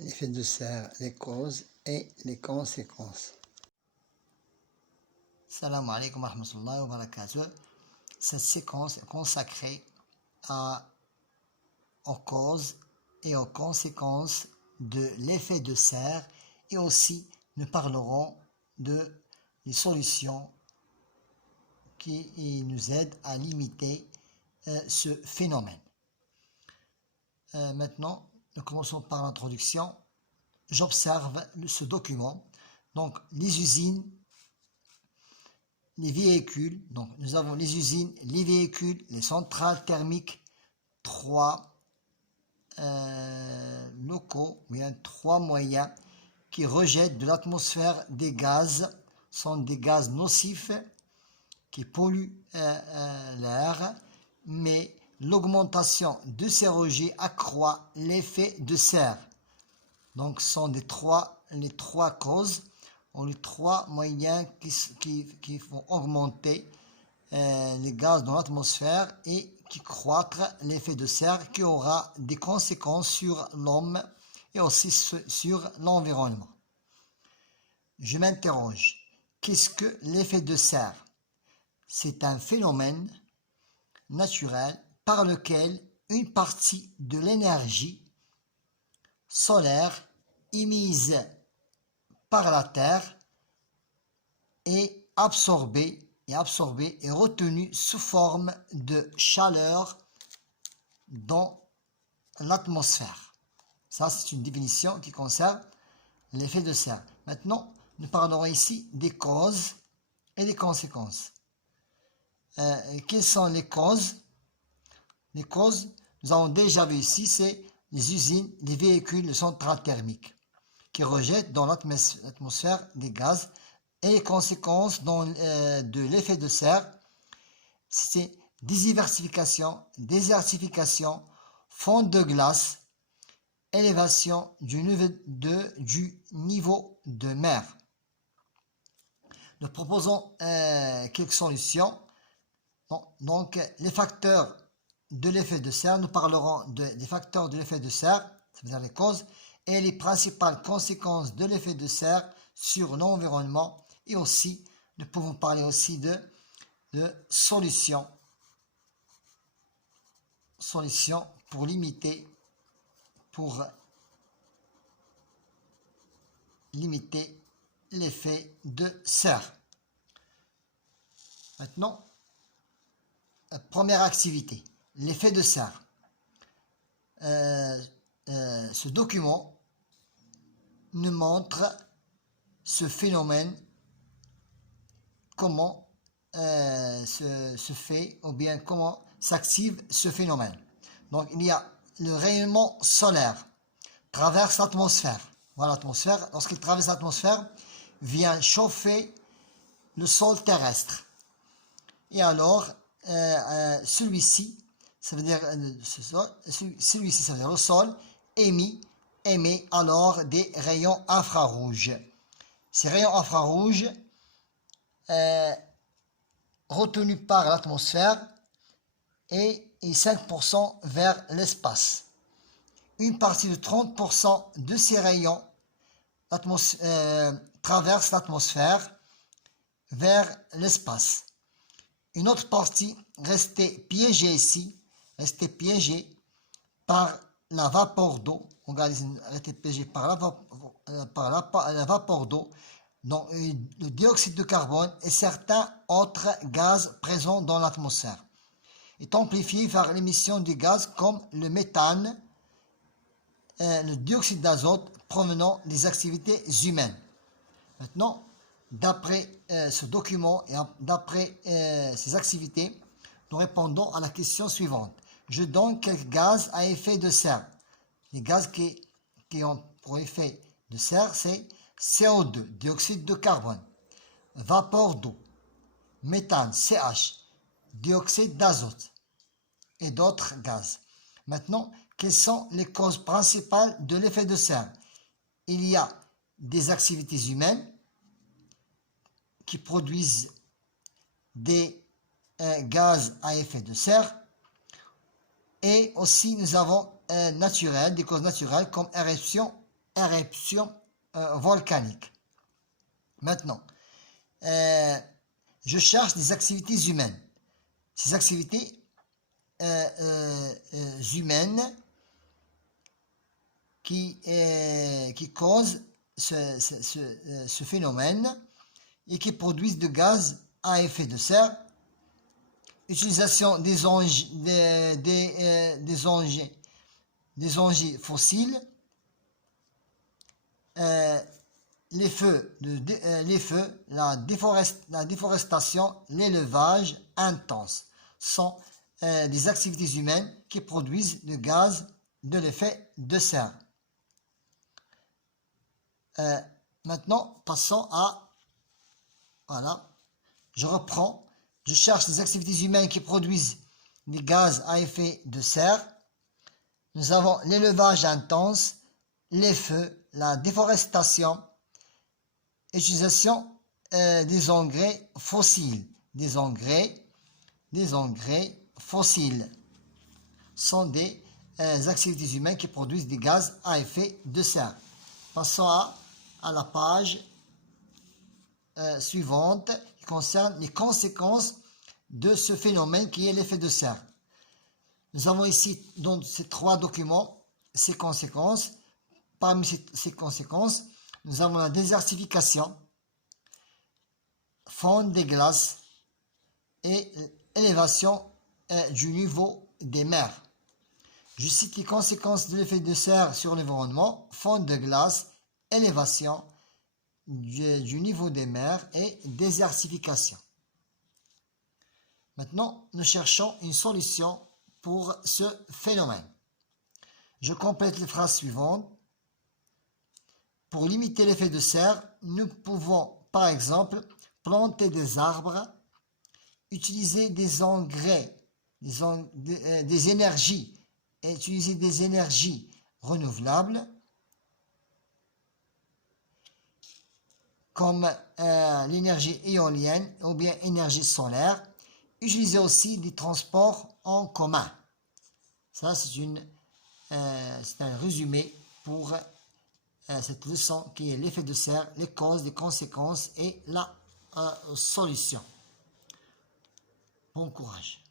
l'effet de serre, les causes et les conséquences. Salam alaikum wa rahmatullahi wa barakatuh. Cette séquence est consacrée aux causes et aux conséquences de l'effet de serre, et aussi nous parlerons de les solutions qui nous aident à limiter ce phénomène. Maintenant, nous commençons par l'introduction. J'observe ce document. Donc, les usines, les véhicules. Donc, nous avons les usines, les véhicules, les centrales thermiques, trois locaux, bien trois moyens qui rejettent de l'atmosphère des gaz, sont des gaz nocifs qui polluent l'air, mais l'augmentation de ces rejets accroît l'effet de serre. Donc, ce sont les trois causes, ou les trois moyens qui font augmenter les gaz dans l'atmosphère et qui croître l'effet de serre, qui aura des conséquences sur l'homme et aussi sur l'environnement. Je m'interroge, qu'est-ce que l'effet de serre? C'est un phénomène naturel par lequel une partie de l'énergie solaire émise par la Terre est absorbée et retenue sous forme de chaleur dans l'atmosphère. Ça, c'est une définition qui concerne l'effet de serre. Maintenant, nous parlerons ici des causes et des conséquences. Quelles sont les causes? Les causes, nous avons déjà vu ici, c'est les usines, les véhicules, les centrales thermiques qui rejettent dans l'atmosphère des gaz, et les conséquences de l'effet de serre, c'est désertification, fonte de glace, élévation du niveau de mer. Nous proposons quelques solutions. Donc, les facteurs de l'effet de serre, nous parlerons des facteurs de l'effet de serre, ça veut dire les causes, et les principales conséquences de l'effet de serre sur l'environnement, et aussi, nous pouvons parler aussi de solutions pour limiter l'effet de serre. Maintenant, première activité, l'effet de serre. Ce document nous montre ce phénomène, comment se fait, ou bien comment s'active ce phénomène. Donc, il y a le rayonnement solaire, traverse l'atmosphère. Voilà, l'atmosphère, lorsqu'il traverse l'atmosphère, vient chauffer le sol terrestre. Et alors, celui-ci, ça veut dire le sol, émet alors des rayons infrarouges. Ces rayons infrarouges, retenus par l'atmosphère, et 5% vers l'espace. Une partie de 30% de ces rayons traverse l'atmosphère vers l'espace. Une autre partie restait piégée ici, par la vapeur d'eau. Regardez, restait piégée par la vapeur d'eau, donc le dioxyde de carbone et certains autres gaz présents dans l'atmosphère, est amplifié par l'émission de gaz comme le méthane, le dioxyde d'azote provenant des activités humaines. Maintenant, d'après ce document et d'après ces activités, nous répondons à la question suivante. Je donne quelques gaz à effet de serre. Les gaz qui ont pour effet de serre, c'est CO2, dioxyde de carbone, vapeur d'eau, méthane, CH, dioxyde d'azote et d'autres gaz. Maintenant, quelles sont les causes principales de l'effet de serre? Il y a des activités humaines qui produisent des gaz à effet de serre, et aussi nous avons des causes naturelles comme éruption éruptions volcaniques. Maintenant, je cherche des activités humaines. Ces activités humaines qui causent ce phénomène et qui produisent de gaz à effet de serre. Utilisation des engins fossiles, les feux, la déforestation, l'élevage intense sont des activités humaines qui produisent le gaz de l'effet de serre. Maintenant, passons à... Voilà, je reprends. Je cherche des activités humaines qui produisent des gaz à effet de serre. Nous avons l'élevage intense, les feux, la déforestation, utilisation des engrais fossiles. Des engrais fossiles sont des activités humaines qui produisent des gaz à effet de serre. Passons à la page suivante qui concerne les conséquences de ce phénomène qui est l'effet de serre. Nous avons ici dans ces trois documents ces conséquences. Parmi ces conséquences, nous avons la désertification, fonte des glaces et élévation du niveau des mers. Je cite les conséquences de l'effet de serre sur l'environnement: fonte de glace, élévation du niveau des mers et désertification. Maintenant, nous cherchons une solution pour ce phénomène. Je complète les phrases suivantes. Pour limiter l'effet de serre, nous pouvons, par exemple, planter des arbres, utiliser des engrais, des énergies, et utiliser des énergies renouvelables, comme l'énergie éolienne ou bien énergie solaire. Utiliser aussi des transports en commun. Ça, c'est un résumé pour cette leçon qui est l'effet de serre, les causes, les conséquences et la solution. Bon courage.